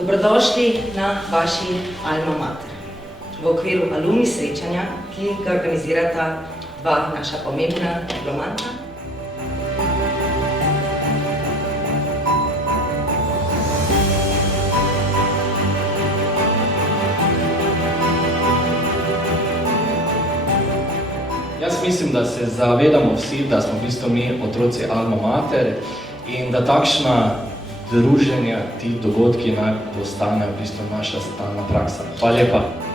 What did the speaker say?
Dobrodošli na vaši Alma Mater v okviru alumni srečanja, ki ga organizirata dva naša pomembna diplomanta. Jaz mislim, da se zavedamo vsi, da smo v bistvu mi otroci Alma Mater in da takšna druženja, ti dogodki naj postanejo v bistvu naša stalna praksa. Hvala lepa.